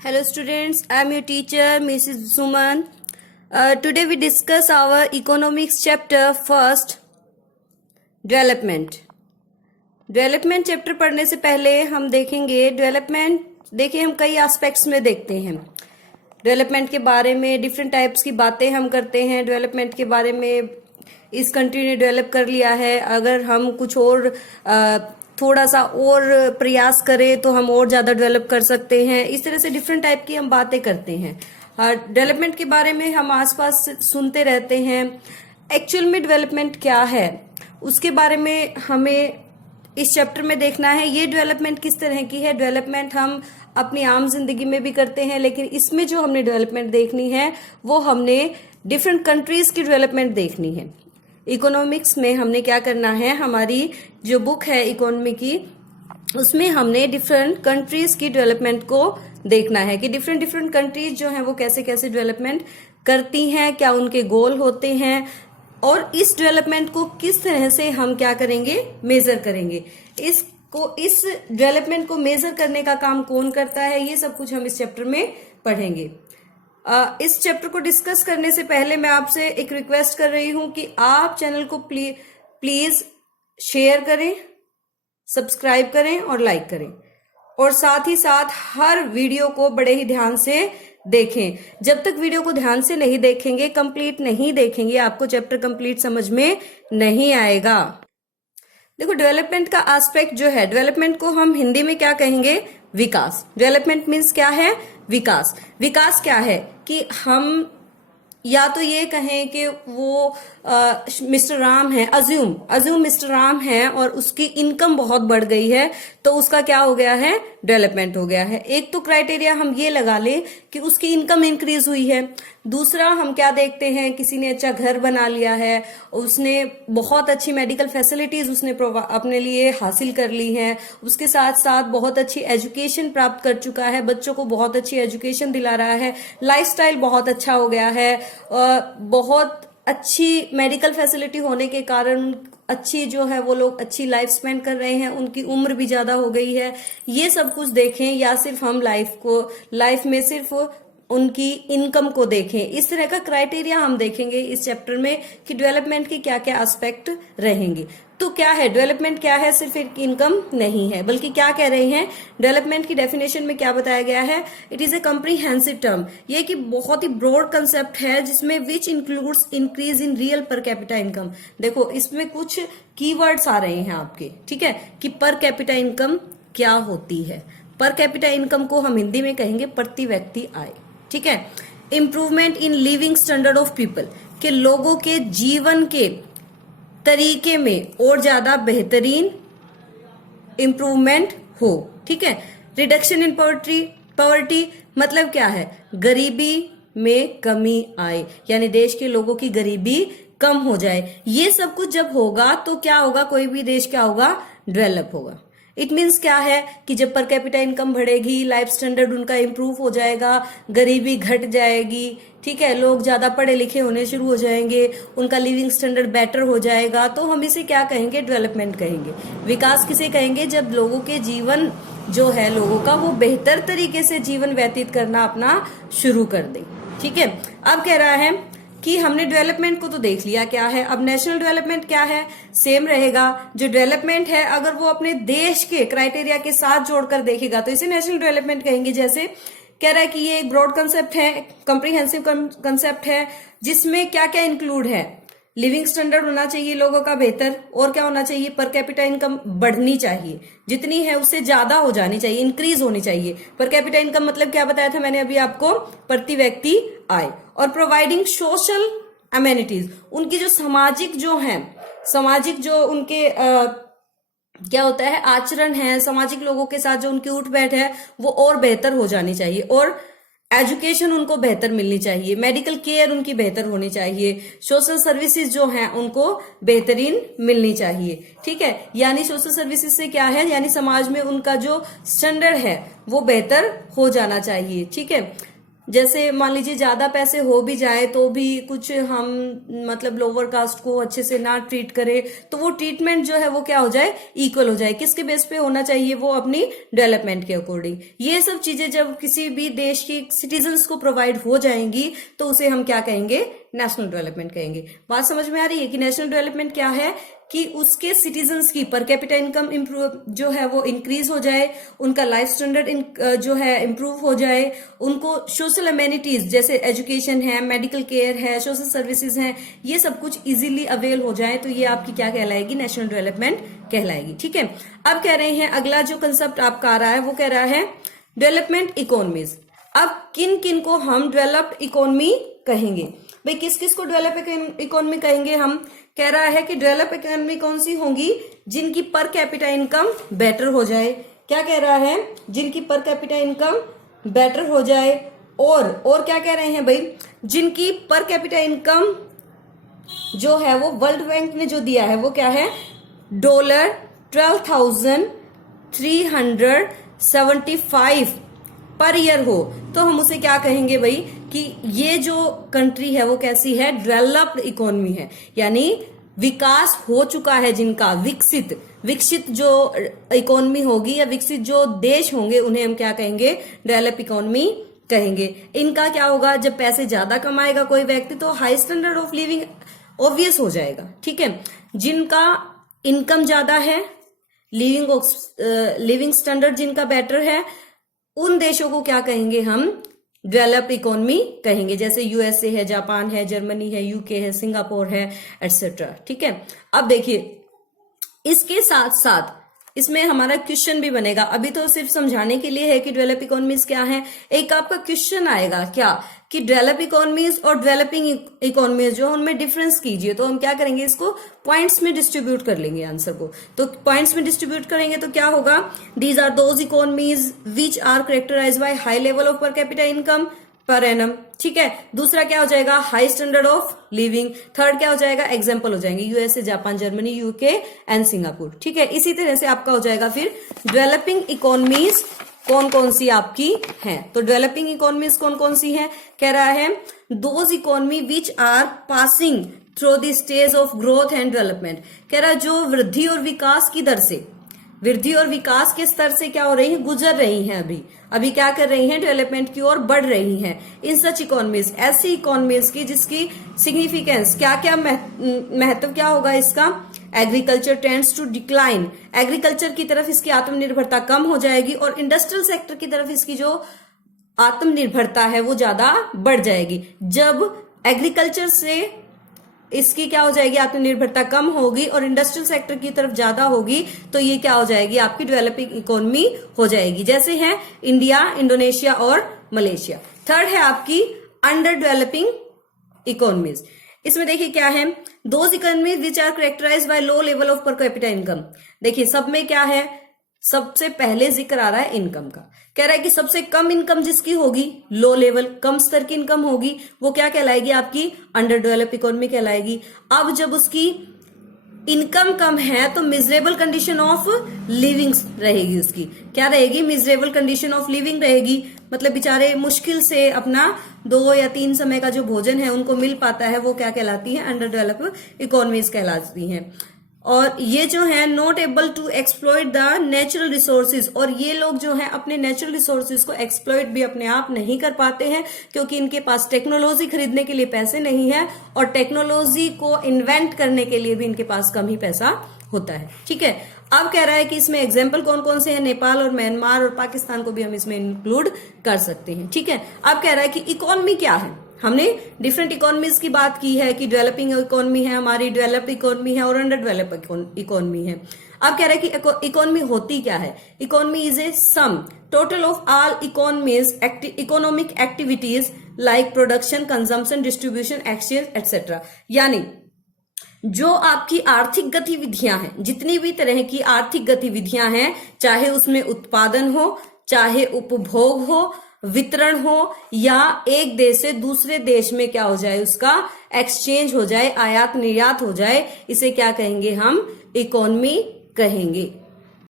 Hello students, I am your teacher Mrs. Suman. Today we discuss our economics chapter first, development. Development chapter पढ़ने से पहले हम देखेंगे development. देखिए हम कई एस्पेक्ट्स में देखते हैं डेवलपमेंट के बारे में, डिफरेंट टाइप्स की बातें हम करते हैं डेवलपमेंट के बारे में। इस कंट्री ने डेवलप कर लिया है, अगर हम कुछ और थोड़ा सा और प्रयास करें तो हम और ज्यादा डेवलप कर सकते हैं। इस तरह से डिफरेंट टाइप की हम बातें करते हैं। डेवलपमेंट के बारे में हम आसपास सुनते रहते हैं। एक्चुअल में डेवलपमेंट क्या है उसके बारे में हमें इस चैप्टर में देखना है। ये डेवलपमेंट किस तरह की है। डेवलपमेंट हम अपनी आम जिंदगी में भी करते हैं, लेकिन इसमें जो हमने डेवलपमेंट देखनी है वो हमने डिफरेंट कंट्रीज की डेवलपमेंट देखनी है। इकोनॉमिक्स में हमने क्या करना है, हमारी जो बुक है इकोनॉमी की, उसमें हमने डिफरेंट कंट्रीज की डेवलपमेंट को देखना है कि डिफरेंट डिफरेंट कंट्रीज जो हैं वो कैसे कैसे डेवलपमेंट करती हैं, क्या उनके गोल होते हैं और इस डेवलपमेंट को किस तरह से हम क्या करेंगे, मेजर करेंगे। इस डेवलपमेंट को मेजर करने का काम कौन करता है, ये सब कुछ हम इस चैप्टर में पढ़ेंगे। इस चैप्टर को डिस्कस करने से पहले मैं आपसे एक रिक्वेस्ट कर रही हूं कि आप चैनल को प्लीज शेयर करें, सब्सक्राइब करें और लाइक करें, और साथ ही साथ हर वीडियो को बड़े ही ध्यान से देखें। जब तक वीडियो को ध्यान से नहीं देखेंगे, कंप्लीट नहीं देखेंगे, आपको चैप्टर कंप्लीट समझ में नहीं आएगा। देखो डेवलपमेंट का एस्पेक्ट जो है, डेवलपमेंट को हम हिंदी में क्या कहेंगे, विकास। डेवलपमेंट मीन्स क्या है, विकास। विकास क्या है कि हम या तो ये कहें कि वो मिस्टर राम है, अज्यूम मिस्टर राम है और उसकी इनकम बहुत बढ़ गई है, तो उसका क्या हो गया है, डेवलपमेंट हो गया है। एक तो क्राइटेरिया हम ये लगा ले कि उसकी इनकम इंक्रीज हुई है। दूसरा हम क्या देखते हैं, किसी ने अच्छा घर बना लिया है, उसने बहुत अच्छी मेडिकल फैसिलिटीज उसने अपने लिए हासिल कर ली है, उसके साथ साथ बहुत अच्छी एजुकेशन प्राप्त कर चुका है, बच्चों को बहुत अच्छी एजुकेशन दिला रहा है, लाइफस्टाइल बहुत अच्छा हो गया है, बहुत अच्छी मेडिकल फैसिलिटी होने के कारण अच्छी जो है वो लोग अच्छी लाइफ स्पेंड कर रहे हैं, उनकी उम्र भी ज्यादा हो गई है। ये सब कुछ देखें या सिर्फ हम लाइफ में सिर्फ उनकी इनकम को देखें। इस तरह का क्राइटेरिया हम देखेंगे इस चैप्टर में कि डेवलपमेंट के क्या क्या एस्पेक्ट रहेंगे। तो क्या है डेवलपमेंट, क्या है, सिर्फ एक इनकम नहीं है, बल्कि क्या कह रहे हैं, डेवलपमेंट की डेफिनेशन में क्या बताया गया है, it is a comprehensive term. ये कि बहुत ही ब्रॉड कंसेप्ट है जिसमें which includes increase in real पर कैपिटा इनकम। देखो इसमें कुछ कीवर्ड्स आ रहे हैं आपके, ठीक है, कि पर कैपिटा इनकम क्या होती है। पर कैपिटा इनकम को हम हिंदी में कहेंगे प्रति व्यक्ति आय, ठीक है। Improvement in living standard of people, के लोगों के जीवन के तरीके में और ज्यादा बेहतरीन इंप्रूवमेंट हो, ठीक है। रिडक्शन इन पॉवर्टी मतलब क्या है, गरीबी में कमी आए, यानी देश के लोगों की गरीबी कम हो जाए। ये सब कुछ जब होगा तो क्या होगा, कोई भी देश क्या होगा, डेवलप होगा। इट मीन्स क्या है कि जब पर कैपिटा इनकम बढ़ेगी, लाइफ स्टैंडर्ड उनका इंप्रूव हो जाएगा, गरीबी घट जाएगी, ठीक है, लोग ज्यादा पढ़े लिखे होने शुरू हो जाएंगे, उनका लिविंग स्टैंडर्ड बेटर हो जाएगा, तो हम इसे क्या कहेंगे, डेवलपमेंट कहेंगे। विकास किसे कहेंगे, जब लोगों के जीवन जो है, लोगों का वो बेहतर तरीके से जीवन व्यतीत करना अपना शुरू कर दे, ठीक है। अब कह रहा है कि हमने डेवलपमेंट को तो देख लिया क्या है, अब नेशनल डेवलपमेंट क्या है, सेम रहेगा। जो डेवलपमेंट है अगर वो अपने देश के क्राइटेरिया के साथ जोड़कर देखेगा तो इसे नेशनल डेवलपमेंट कहेंगे। जैसे कह रहा है कि ये एक ब्रॉड कंसेप्ट है, कॉम्प्रिहेंसिव कंसेप्ट है, जिसमें क्या क्या इंक्लूड है, लिविंग स्टैंडर्ड होना चाहिए लोगों का बेहतर, और क्या होना चाहिए, पर कैपिटा इनकम बढ़नी चाहिए, जितनी है उससे ज्यादा हो जानी चाहिए, इंक्रीज होनी चाहिए। पर कैपिटा इनकम मतलब क्या बताया था मैंने अभी आपको, प्रति व्यक्ति आय। और प्रोवाइडिंग सोशल अमेनिटीज, उनकी जो सामाजिक जो उनके क्या होता है, आचरण है, सामाजिक लोगों के साथ जो उनकी उठ बैठ है वो और बेहतर हो जानी चाहिए, और एजुकेशन उनको बेहतर मिलनी चाहिए, मेडिकल केयर उनकी बेहतर होनी चाहिए, सोशल सर्विसेज जो हैं उनको बेहतरीन मिलनी चाहिए, ठीक है। यानी सोशल सर्विसेज से क्या है, यानी समाज में उनका जो स्टैंडर्ड है वो बेहतर हो जाना चाहिए, ठीक है। जैसे मान लीजिए ज्यादा पैसे हो भी जाए तो भी कुछ हम मतलब लोअर कास्ट को अच्छे से ना ट्रीट करे, तो वो ट्रीटमेंट जो है वो क्या हो जाए, इक्वल हो जाए। किसके बेस पे होना चाहिए, वो अपनी डेवलपमेंट के अकॉर्डिंग। ये सब चीजें जब किसी भी देश की सिटीजन्स को प्रोवाइड हो जाएंगी तो उसे हम क्या कहेंगे, नेशनल डेवलपमेंट कहेंगे। बात समझ में आ रही है कि नेशनल डेवलपमेंट क्या है, कि उसके सिटीजन्स की पर कैपिटा इनकम इम्प्रूव जो है वो इंक्रीज हो जाए, उनका लाइफ स्टैंडर्ड जो है इम्प्रूव हो जाए, उनको सोशल अमेनिटीज जैसे एजुकेशन है, मेडिकल केयर है, सोशल सर्विसेज हैं, ये सब कुछ इजीली अवेल हो जाए, तो ये आपकी क्या कहलाएगी, नेशनल डेवलपमेंट कहलाएगी। ठीक है, अब कह रहे हैं अगला जो कंसेप्ट आपका आ रहा है वो कह रहा है डेवलपमेंट इकोनॉमीज। अब किन किन को हम डेवलप्ड इकोनॉमी कहेंगे, भाई किस किस को डेवलप इकोनॉमी कहेंगे हम। कह रहा है कि डेवलप इकोनॉमी कौन सी होंगी, जिनकी पर कैपिटा इनकम बेटर हो जाए। क्या कह रहा है, जिनकी पर कैपिटा इनकम बेटर हो जाए, और क्या कह रहे हैं भाई, जिनकी पर कैपिटा इनकम जो है वो वर्ल्ड बैंक ने जो दिया है वो क्या है, $12,375 पर ईयर हो, तो हम उसे क्या कहेंगे भाई, कि ये जो कंट्री है वो कैसी है, डेवलप्ड इकोनॉमी है, यानी विकास हो चुका है जिनका, विकसित जो इकोनॉमी होगी या विकसित जो देश होंगे उन्हें हम क्या कहेंगे, डेवलप इकोनॉमी कहेंगे। इनका क्या होगा, जब पैसे ज्यादा कमाएगा कोई व्यक्ति तो high standard of living obvious हो जाएगा। ठीक है, जिनका इनकम ज्यादा है, लिविंग स्टैंडर्ड जिनका बेटर है, उन देशों को क्या कहेंगे हम, डेवलप्ड इकोनॉमी कहेंगे। जैसे यूएसए है, जापान है, जर्मनी है, यूके है, सिंगापुर है, एटसेट्रा। ठीक है, अब देखिए इसके साथ साथ इसमें हमारा क्वेश्चन भी बनेगा। अभी तो सिर्फ समझाने के लिए है कि डेवलप इकोनॉमीज क्या है, एक आपका क्वेश्चन आएगा क्या, कि डेवलप इकोनॉमीज और डेवलपिंग इकोनॉमीज जो उनमें डिफरेंस कीजिए। तो हम क्या करेंगे, इसको पॉइंट्स में डिस्ट्रीब्यूट कर लेंगे आंसर को। तो पॉइंट्स में डिस्ट्रीब्यूट करेंगे तो क्या होगा, these are those economies which are characterise by high level of per capita income per annum. ठीक है, दूसरा क्या हो जाएगा, high standard of living. Third क्या हो जाएगा, एग्जाम्पल हो जाएंगे USA, Japan, Germany, UK and Singapore. ठीक है, इसी तरह से आपका हो जाएगा फिर डेवलपिंग इकोनॉमीज कौन कौन सी आपकी हैं। तो डेवलपिंग इकोनॉमीज कौन कौन सी हैं, कह रहा है those economy which are passing through the stage of growth and development. कह रहा है जो वृद्धि और विकास की दर से, वृद्धि और विकास के स्तर से क्या हो रही है, गुजर रही हैं, अभी क्या कर रही हैं, डेवलपमेंट की ओर बढ़ रही हैं। इन सच इकोनॉमीज, ऐसी इकोनॉमीज की जिसकी सिग्निफिकेंस क्या क्या महत्व क्या होगा इसका, agriculture tends to decline, agriculture की तरफ इसकी आत्मनिर्भरता कम हो जाएगी, और इंडस्ट्रियल सेक्टर की तरफ इसकी जो आत्मनिर्भरता है वो ज्यादा बढ़ जाएगी। जब एग्रीकल्चर से इसकी क्या हो जाएगी, आत्मनिर्भरता कम होगी और इंडस्ट्रियल सेक्टर की तरफ ज्यादा होगी, तो ये क्या हो जाएगी, आपकी डेवलपिंग इकोनॉमी हो जाएगी। जैसे हैं इंडिया, इंडोनेशिया और मलेशिया। थर्ड है आपकी अंडर डेवलपिंग इकोनॉमीज। इसमें देखिए क्या है, those economies which are characterized by low level of per capita income. देखिए सब में क्या है, सबसे पहले जिक्र आ रहा है इनकम का। कह रहा है कि सबसे कम इनकम जिसकी होगी, लो लेवल, कम स्तर की इनकम होगी, वो क्या कहलाएगी, आपकी अंडर डेवलप इकोनॉमी कहलाएगी। अब जब उसकी इनकम कम है तो मिजरेबल कंडीशन ऑफ लिविंग रहेगी, उसकी क्या रहेगी, मिजरेबल कंडीशन ऑफ लिविंग रहेगी। मतलब बेचारे मुश्किल से अपना 2 या 3 समय का जो भोजन है उनको मिल पाता है, वो क्या कहलाती है, अंडर डेवलप इकोनॉमीज कहलाती हैं। और ये जो है not able to exploit the natural resources, और ये लोग जो है अपने नेचुरल रिसोर्सेज को एक्सप्लॉइट भी अपने आप नहीं कर पाते हैं, क्योंकि इनके पास टेक्नोलॉजी खरीदने के लिए पैसे नहीं है, और टेक्नोलॉजी को इन्वेंट करने के लिए भी इनके पास कम ही पैसा होता है। ठीक है, अब कह रहा है कि इसमें एग्जाम्पल कौन कौन से हैं, नेपाल और म्यांमार और पाकिस्तान को भी हम इसमें इंक्लूड कर सकते हैं। ठीक है, अब कह रहा है कि इकोनॉमी क्या है, हमने डिफरेंट इकोनॉमीज की बात की है कि डेवलपिंग इकोनॉमी है हमारी, डेवलप्ड इकोनॉमी है और अंडर डेवलप इकोनॉमी है। अब कह रहा है कि इकोनॉमी होती क्या है, economy is a sum total of all economies economic activities like production, consumption, distribution, exchange etcetera. यानी जो आपकी आर्थिक गतिविधियां हैं, जितनी भी तरह की आर्थिक गतिविधियां हैं, चाहे उसमें उत्पादन हो, चाहे उपभोग हो, वितरण हो, या एक देश से दूसरे देश में क्या हो जाए, उसका एक्सचेंज हो जाए, आयात निर्यात हो जाए, इसे क्या कहेंगे हम, इकोनॉमी कहेंगे।